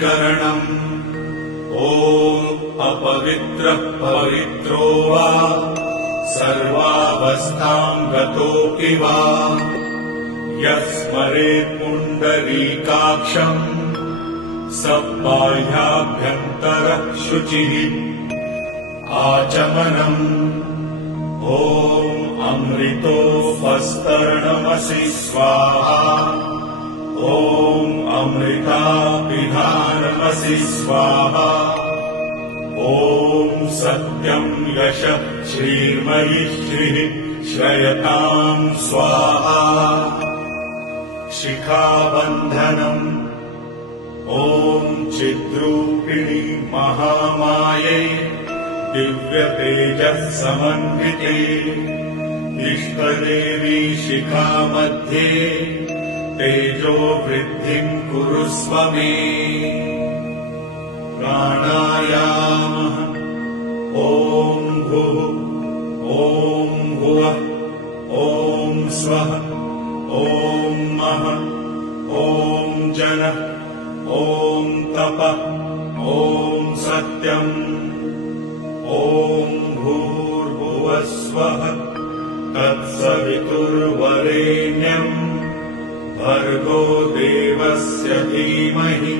करणम् अपवित्रः पवित्रो वा सर्वावस्थाम् गतोऽपि वा यः स्मरेत् पुण्डरीकाक्षम् स बाह्याभ्यन्तरः शुचिः आचमनम् अमृतोपस्तरणमसि स्वाहा अमृताभिधानमसि स्वाहा सत्यम् यशः श्रीर्मयि श्रीः श्रयताम् स्वाहा शिखाबन्धनम् चिद्रूपिणी महामायै दिव्यतेजः समन्विते इष्टदेवी शिखामध्ये तेजो वृद्धिम् कुरुस्व मे प्राणायामः भुः भुवः स्वः महः जनः तपः सत्यम् भूर्भुवः स्वः तत्सवितुर्वरेण्यम् भर्गो देवस्य धीमहि